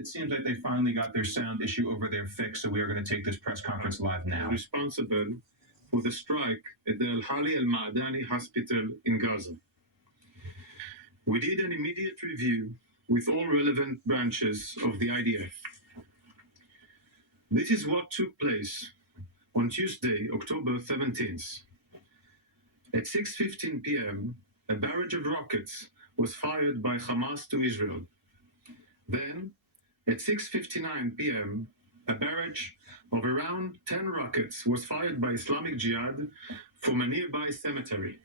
it seems like they finally got their sound issue over there fixed, so we are going to take this press conference live now. Responsible for the strike at the Al-Hali Al-Ma'adani hospital in Gaza. We did an immediate review with all relevant branches of the IDF. This is what took place on Tuesday, October 17th. At 6:15 p.m., a barrage of rockets was fired by Hamas to Israel. Then, at 6:59 p.m., a barrage of around 10 rockets was fired by Islamic Jihad from a nearby cemetery.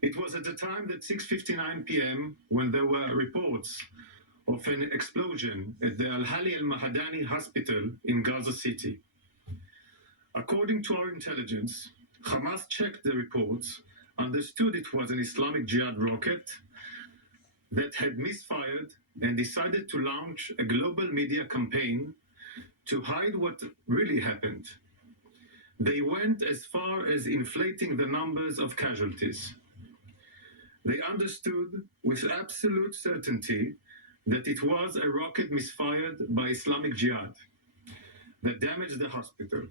It was at the time that 6:59 p.m. when there were reports of an explosion at the Al-Hali Al-Mahadani hospital in Gaza City. According to our intelligence, Hamas checked the reports, understood it was an Islamic Jihad rocket that had misfired, and decided to launch a global media campaign to hide what really happened. They went as far as inflating the numbers of casualties. They understood with absolute certainty that it was a rocket misfired by Islamic Jihad that damaged the hospital.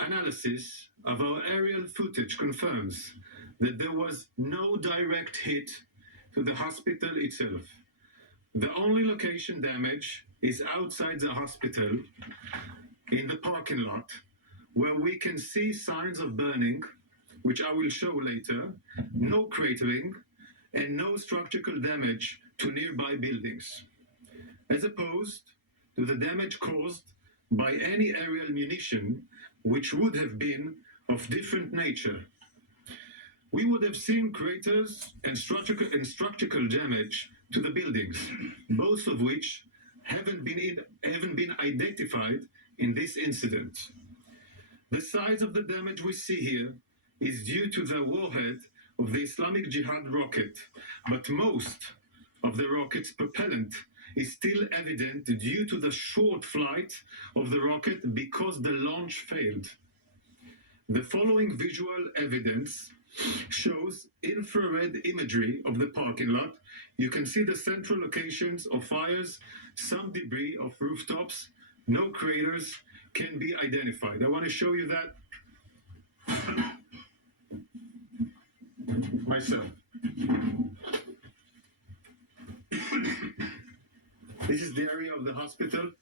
Analysis of our aerial footage confirms that there was no direct hit to the hospital itself. The only location damage is outside the hospital in the parking lot, where we can see signs of burning, which I will show later, no cratering, and no structural damage to nearby buildings, as opposed to the damage caused by any aerial munition, which would have been of different nature. We would have seen craters and structural damage to the buildings, both of which haven't been identified in this incident. The size of the damage we see here is due to the warhead of the Islamic Jihad rocket, but most of the rocket's propellant is still evident due to the short flight of the rocket because the launch failed. The following visual evidence shows infrared imagery of the parking lot. You can see the central locations of fires, some debris of rooftops, no craters can be identified. I want to show you that myself. This is the area of the hospital.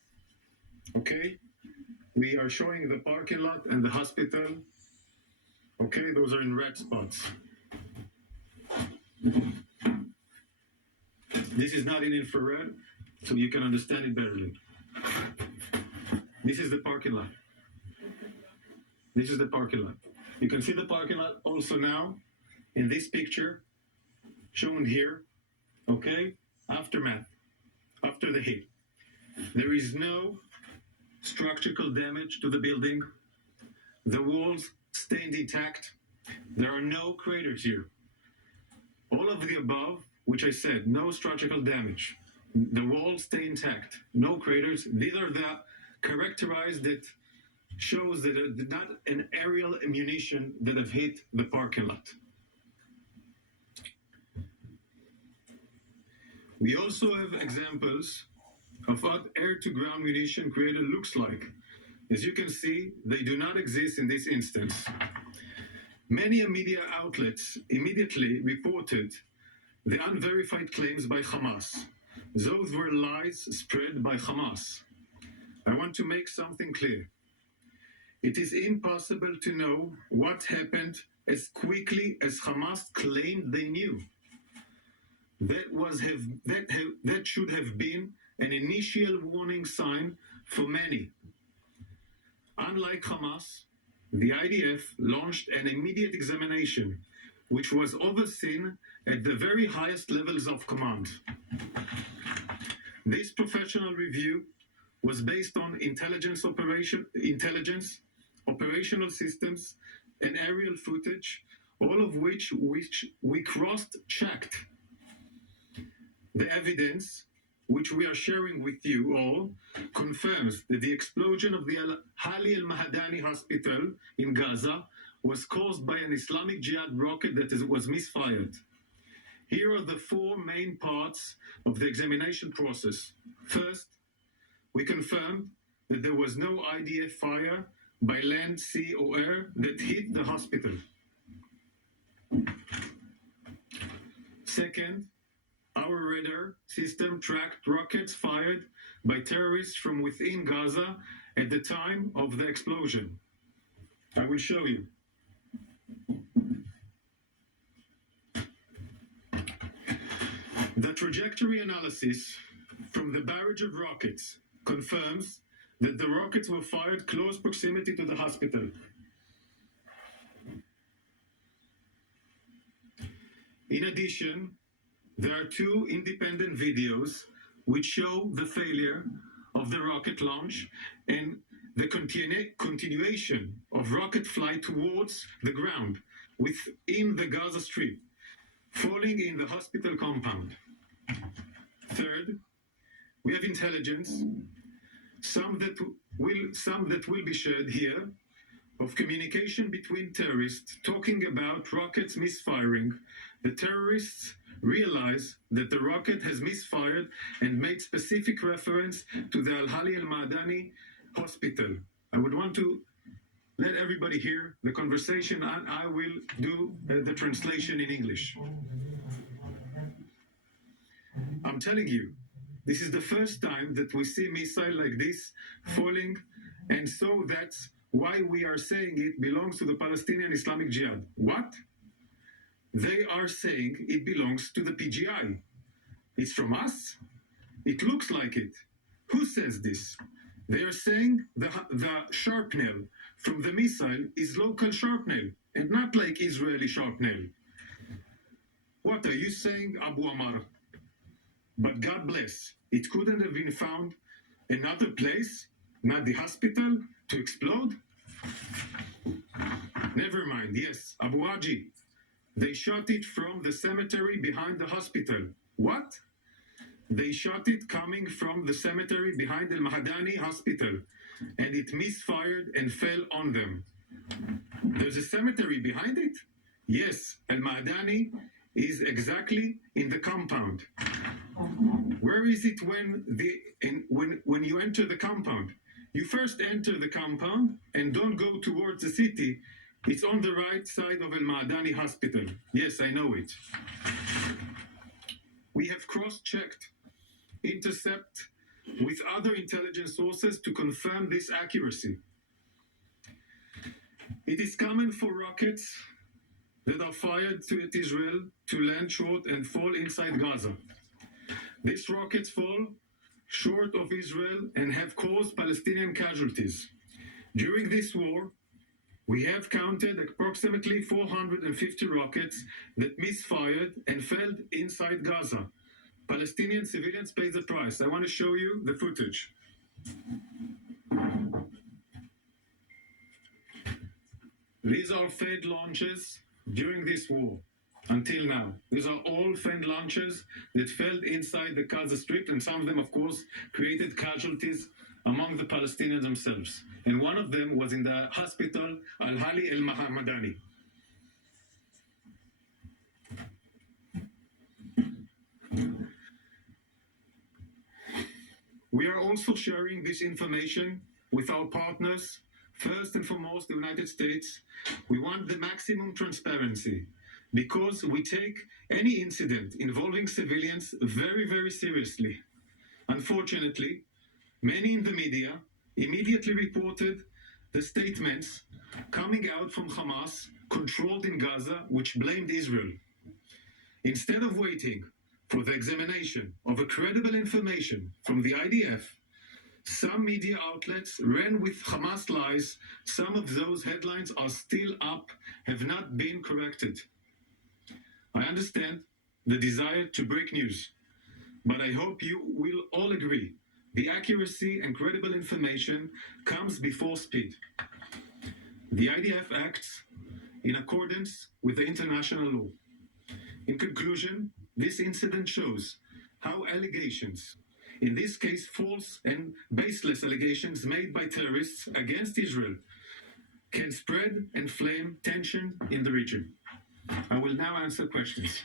Okay, we are showing the parking lot and the hospital. Okay, those are in red spots. This is not in infrared, so you can understand it better. This is the parking lot. This is the parking lot. You can see the parking lot also now in this picture shown here. Okay, aftermath, after the hit. There is no structural damage to the building. The walls stayed intact. There are no craters here. All of the above, which I said, no structural damage. The walls stay intact, no craters. These are the characterized that shows that it's not an aerial ammunition that have hit the parking lot. We also have examples of what air-to-ground munition created looks like. As you can see, they do not exist in this instance. Many media outlets immediately reported the unverified claims by Hamas. Those were lies spread by Hamas. I want to make something clear. It is impossible to know what happened as quickly as Hamas claimed they knew. That should have been an initial warning sign for many. Unlike Hamas, the IDF launched an immediate examination, which was overseen at the very highest levels of command. This professional review was based on intelligence, operational systems, and aerial footage, all of which we cross-checked. The evidence, which we are sharing with you all, confirms that the explosion of the Al-Hali Al-Mahadani hospital in Gaza was caused by an Islamic Jihad rocket that was misfired. Here are the four main parts of the examination process. First, we confirmed that there was no IDF fire by land, sea, or air that hit the hospital. Second, our radar system tracked rockets fired by terrorists from within Gaza at the time of the explosion. I will show you. The trajectory analysis from the barrage of rockets confirms that the rockets were fired close proximity to the hospital. In addition, there are two independent videos which show the failure of the rocket launch and the continuation of rocket flight towards the ground within the Gaza Strip, falling in the hospital compound. Third, we have intelligence, some that will be shared here, of communication between terrorists talking about rockets misfiring. The terrorists realize that the rocket has misfired and made specific reference to the Al-Hali al-Ma'adani hospital. I would want to let everybody hear the conversation, and I will do the translation in English. I'm telling you, this is the first time that we see missile like this falling, and so that's why we are saying it belongs to the Palestinian Islamic Jihad. What? They are saying it belongs to the PGI. It's from us? It looks like it. Who says this? They are saying the shrapnel from the missile is local shrapnel and not like Israeli shrapnel. What are you saying, Abu Amar? But God bless, it couldn't have been found another place, not the hospital, to explode? Never mind, yes, Abu Haji. They shot it from the cemetery behind the hospital. What? They shot it coming from the cemetery behind the Al-Mahadani hospital, and it misfired and fell on them. There's a cemetery behind it? Yes, Al-Mahadani is exactly in the compound. Where is it when you enter the compound? You first enter the compound and don't go towards the city. It's on the right side of Al-Ma'adani hospital. Yes, I know it. We have cross-checked intercept with other intelligence sources to confirm this accuracy. It is common for rockets that are fired at Israel to land short and fall inside Gaza. These rockets fall short of Israel and have caused Palestinian casualties. During this war, we have counted approximately 450 rockets that misfired and fell inside Gaza. Palestinian civilians pay the price. I want to show you the footage. These are failed launches during this war. Until now, these are all failed launches that fell inside the Gaza Strip, and some of them, of course, created casualties among the Palestinians themselves. And one of them was in the hospital Al-Hali al-Madani. We are also sharing this information with our partners. First and foremost, the United States. We want the maximum transparency, because we take any incident involving civilians very, very seriously. Unfortunately, many in the media immediately reported the statements coming out from Hamas, controlled in Gaza, which blamed Israel. Instead of waiting for the examination of a credible information from the IDF, some media outlets ran with Hamas lies. Some of those headlines are still up, have not been corrected. I understand the desire to break news, but I hope you will all agree the accuracy and credible information comes before speed. The IDF acts in accordance with the international law. In conclusion, this incident shows how allegations, in this case false and baseless allegations made by terrorists against Israel, can spread and flame tension in the region. I will now answer questions.